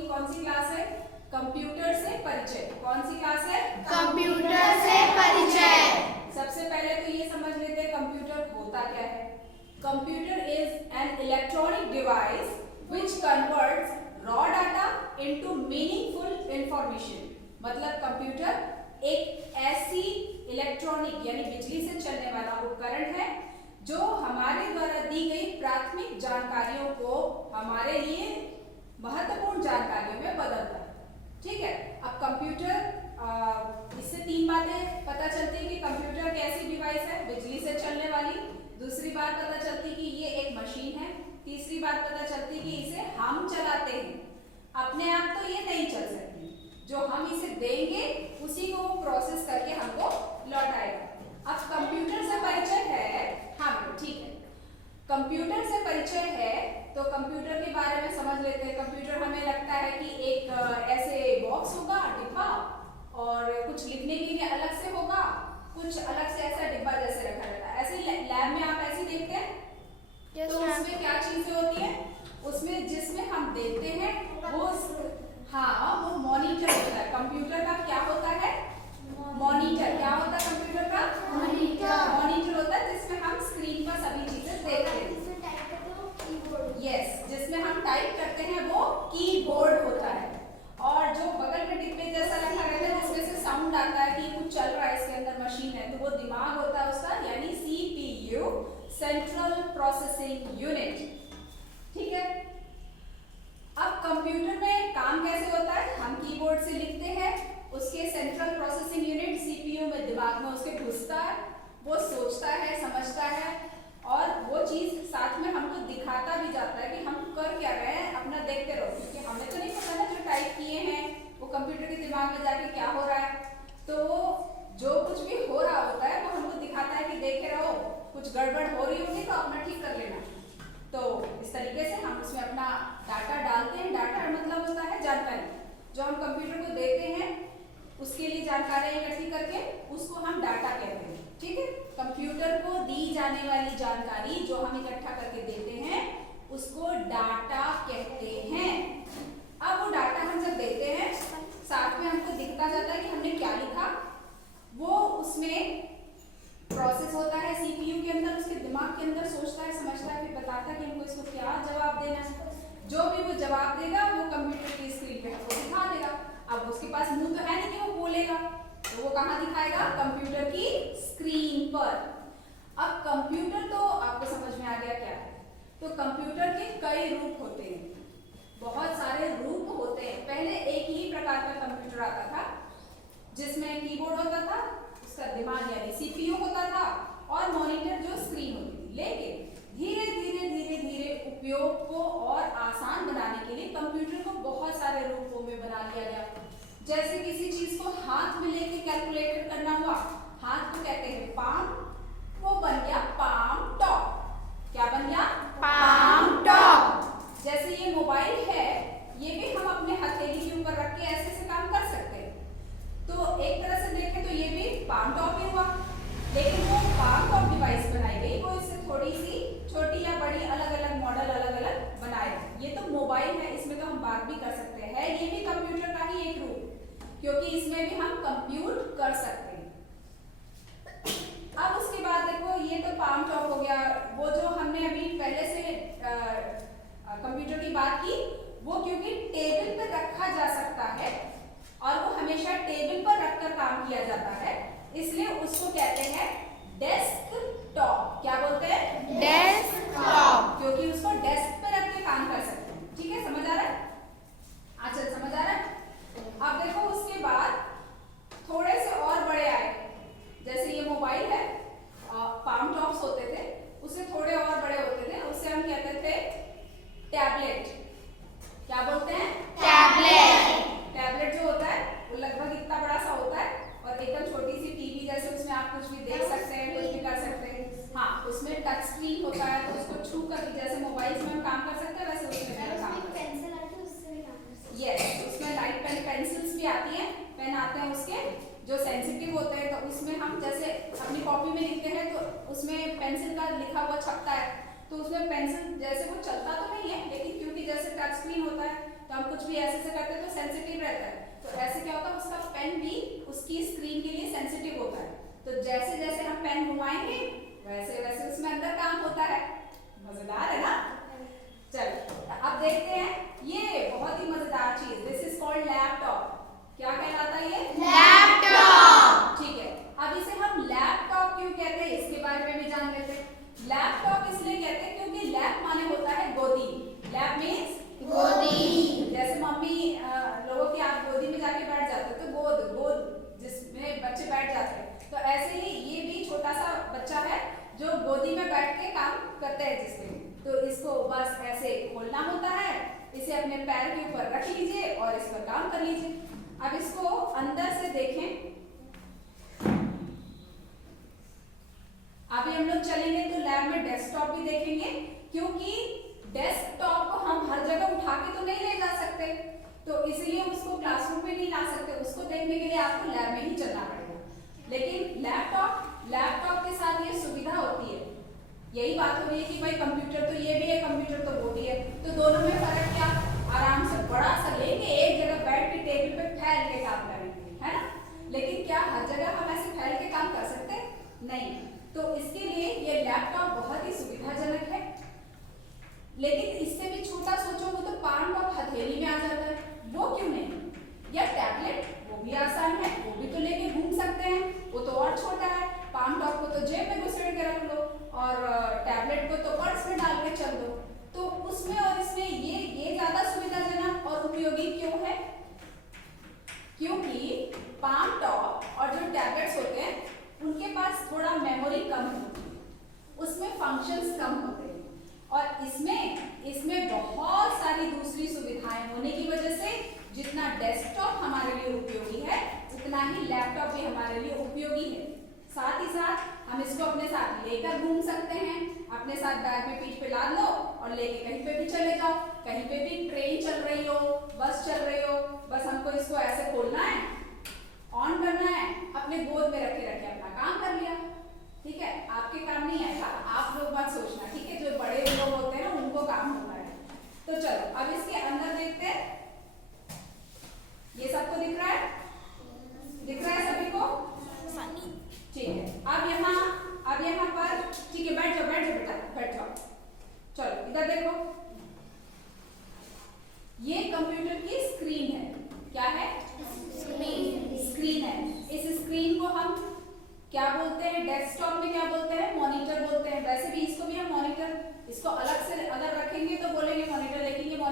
की कौन सी क्लास है? कंप्यूटर से परिचय। कौन सी क्लास है? कंप्यूटर से परिचय। सबसे पहले तो ये समझ लेते हैं कंप्यूटर होता क्या है। Computer is an electronic device which converts raw data into meaningful information. मतलब कंप्यूटर एक ऐसी इलेक्ट्रॉनिक यानी बिजली से चलने वाला उपकरण है जो हमारे द्वारा दी गई प्राथमिक जानकारियों को हमारे लिए महत्वपूर्ण जानकारियों में बदलता है। ठीक है, अब कंप्यूटर इससे तीन बातें पता चलती है कि कंप्यूटर कैसी डिवाइस है, बिजली से चलने वाली। दूसरी बात पता चलती कि ये एक मशीन है। तीसरी बात पता चलती कि इसे हम चलाते हैं, अपने आप तो ये नहीं चल सकती, जो हम इसे देंगे उसी को वो प्रोसेस करके हमको लौटाएगा। अब कंप्यूटर से परिचय है, हाँ ठीक है, कंप्यूटर से परिचय है तो कंप्यूटर के बारे में समझ लेते हैं। कंप्यूटर हमें लगता है कि एक ऐसे बॉक्स होगा, डिब्बा, और कुछ लिखने के लिए अलग से होगा, कुछ अलग से ऐसा डिब्बा जैसे रखा रहता है। ऐसे लैब में आप ऐसे देखते हैं तो उसमें क्या चीजें होती है, उसमें जिसमें हम देखते हैं वो वो मॉनिटर होता है। कंप्यूटर का क्या होता है? मॉनिटर। क्या होता है कंप्यूटर का? मॉनिटर होता है जिसमें हम स्क्रीन पर सभी चीजें देखते हैं। यस, जिसमें हम टाइप करते हैं वो कीबोर्ड होता है। और जो बगल में डिब्बे जैसा रखा रहता है जिसमें से साउंड आता है कि कुछ चल रहा है, इसके अंदर मशीन है, तो वो दिमाग होता है उसका, यानी सीपीयू, सेंट्रल प्रोसेसिंग यूनिट। ठीक है, अब कंप्यूटर में काम कैसे होता है? हम कीबोर्ड से लिखते हैं, उसके सेंट्रल प्रोसेसिंग यूनिट सीपीयू में दिमाग में उसके घुसता है, वो सोचता है, समझता है, और वो चीज साथ में हमको दिखाता भी जाता है कि हम कर क्या रहे हैं, अपना देखते रहो, क्योंकि हमें तो नहीं पता ना जो टाइप किए हैं वो कंप्यूटर के दिमाग में जाके क्या हो रहा है। तो जो कुछ भी हो रहा होता है वो हमको दिखाता है कि देखे रहो, कुछ गड़बड़ हो रही होगी तो अपना ठीक कर लेना। तो इस तरीके से हम उसमें अपना डाटा डालते हैं। डाटा मतलब होता है जानकारी, जो हम कंप्यूटर को देते हैं उसके लिए जानकारी इकट्ठी करके उसको हम डाटा कहते हैं। ठीक है, कंप्यूटर को दी जाने वाली जानकारी जो हम इकट्ठा करके देते हैं उसको डाटा कहते हैं। अब वो डाटा हम जब देते हैं साथ में हमको दिखता जाता है कि हमने क्या लिखा, वो उसमें प्रोसेस होता है सीपीयू के अंदर, उसके दिमाग के अंदर सोचता है, समझता है, फिर बताता है कि हमको इसको क्या जवाब देना है। जो भी वो जवाब देगा वो कंप्यूटर की स्क्रीन पे हमको दिखा देगा। अब उसके पास मुंह तो है नहीं कि वो बोलेगा, तो वो कहाँ दिखाएगा? कंप्यूटर की स्क्रीन पर। अब कंप्यूटर तो आपको समझ में आ गया क्या है। तो कंप्यूटर के कई रूप होते हैं, बहुत सारे रूप होते हैं। पहले एक ही प्रकार का कंप्यूटर आता था जिसमें कीबोर्ड होता था, उसका दिमाग यानी सीपीयू होता था, और मॉनिटर जो स्क्रीन होती थी। लेकिन धीरे धीरे धीरे धीरे उपयोग को और आसान बनाने के लिए कंप्यूटर को बहुत सारे रूपों में बना लिया गया। जैसे किसी चीज को हाथ में लेके कैलकुलेट करना हुआ, हाथ को कहते हैं पाम, वो बन गया पाम टॉप। क्या बन गया? Palm top. जैसे ये मोबाइल है, ये भी हम अपने हथेली के ऊपर रख के ऐसे से काम कर सकते हैं। तो एक तरह से देखें तो ये भी पाम टॉप ही हुआ, लेकिन वो पाम टॉप डिवाइस बनाई गई वो इससे थोड़ी सी छोटी या बड़ी अलग अलग मॉडल अलग अलग बनाए। ये तो मोबाइल है, इसमें तो हम बात भी कर सकते हैं, ये भी कंप्यूटर का ही एक रूप, क्योंकि इसमें भी हम कंप्यूट कर सकते हैं। अब उसके बाद देखो, ये तो पाम टॉप हो गया। वो जो हमने अभी पहले से कंप्यूटर की बात की, वो क्योंकि टेबल पर रखा जा सकता है और वो हमेशा टेबल पर रखकर काम किया जाता है, इसलिए उसको कहते हैं डेस्कटॉप। क्या बोलते हैं? डेस्कटॉप। क्योंकि उसको डेस्क पर रख के काम कर सकते हैं। ठीक है, समझ आ रहा है? अच्छा, समझ आ रहा है? अब देखो उसके बाद थोड़े से और बड़े आए, जैसे ये मोबाइल है, पाम टॉप्स होते थे, उससे थोड़े और बड़े होते थे, उससे हम कहते थे टैबलेट। क्या बोलते हैं? टैबलेट। टैबलेट जो होता है वो लगभग इतना बड़ा सा होता है और एकदम छोटी सी टीवी जैसे, उसमें आप कुछ भी देख सकते हैं, कुछ भी कर सकते हैं। हाँ, उसमें टच स्क्रीन होता है तो उसको छू कर जैसे मोबाइल में हम काम कर सकते हैं वैसे उसमें भी काम कर सकते हैं। यस, उसमें लाइट पेन पेंसिल्स भी आती हैं, पेन आते हैं उसके जो सेंसिटिव होते हैं, तो उसमें हम जैसे अपनी कॉपी में लिखते हैं तो उसमें पेंसिल का लिखा हुआ छपता है, तो उसमें पेंसिल जैसे वो चलता तो नहीं है, लेकिन क्योंकि जैसे टच स्क्रीन होता है तो कुछ भी ऐसे से करते हैं तो सेंसिटिव रहता है, तो ऐसे क्या होता है उसका पेन भी उसकी स्क्रीन के लिए सेंसिटिव होता है। तो जैसे जैसे हम पेन घुमाएंगे वैसे वैसे उसमें अंदर काम होता है। मजेदार है ना? चलिए अब देखते हैं ये बहुत ही मजेदार चीज, दिस इज कॉल्ड लैपटॉप। क्या कहलाता है ये? लैपटॉप। ठीक है, अब इसे हम लैपटॉप क्यों कहते हैं इसके बारे में भी जान लेते हैं। लैपटॉप इसलिए कहते हैं क्योंकि लैप माने होता है गोदी। लैप मीन्स गोदी। जैसे मम्मी लोगों की आप गोदी में जाके बैठ जाते हो तो गोद गोद जिसमें बच्चे बैठ जाते हैं, तो ऐसे ही ये भी छोटा सा बच्चा है जो गोदी में बैठ के काम करते हैं जिसमें, तो इसको बस ऐसे खोलना होता है, इसे अपने पैर के ऊपर रख लीजिए और इस पर काम कर लीजिए। अब इसको अंदर से देखें, अभी हम लोग चलेंगे तो लैब में डेस्कटॉप भी देखेंगे, क्योंकि डेस्कटॉप को हम हर जगह उठा के तो नहीं ले जा सकते, तो इसलिए उसको क्लासरूम में नहीं ला सकते, उसको देखने के लिए आपको लैब में ही चलना पड़ेगा। लेकिन लैपटॉप के साथ ये सुविधा होती है, यही बात हो रही है कि भाई कंप्यूटर तो ये भी है, कंप्यूटर तो वो भी है, तो दोनों में फर्क क्या? आराम से बड़ा सा लेंगे, एक जगह बैठ के टेबल पे फैल के काम करेंगे, है ना? लेकिन क्या हर जगह हम ऐसे फैल के काम कर सकते हैं? नहीं। तो इसके लिए ये लैपटॉप बहुत ही सुविधाजनक है। लेकिन इससे भी छोटा सोचोगे तो पाम टॉप हथेली में आ जाता है, वो क्यों नहीं? या टैबलेट, वो भी आसान है, वो भी तो लेके घूम सकते हैं, वो तो और छोटा है। पाम टॉप को तो जेब में घुसेड़ के रख लो और टैबलेट को तो पर्स में डाल के चल दो। तो उसमें और इसमें ये ज्यादा सुविधाजनक और उपयोगी क्यों है? क्योंकि पाम टॉप और जो टैबलेट्स होते हैं उनके पास थोड़ा मेमोरी कम होती है, उसमें फंक्शंस कम होते हैं, और इसमें बहुत सारी दूसरी सुविधाएं होने की वजह से जितना डेस्कटॉप हमारे लिए उपयोगी है उतना ही लैपटॉप भी हमारे लिए उपयोगी है। साथ ही साथ हम इसको अपने साथ लेकर घूम सकते हैं, अपने साथ बैग में पीठ पे लाद लो और लेके कहीं पे भी चले जाओ, कहीं पे भी ट्रेन चल रही हो, बस चल रही हो, बस हमको इसको ऐसे खोलना है, ऑन करना है, अपने गोद में रखे रखे अपना काम कर लिया। ठीक है, आपके काम नहीं आएगा, आप लोग मत सोचना, ठीक है? जो बड़े लोग होते हैं ना उनको काम होता है। तो चलो अब इसके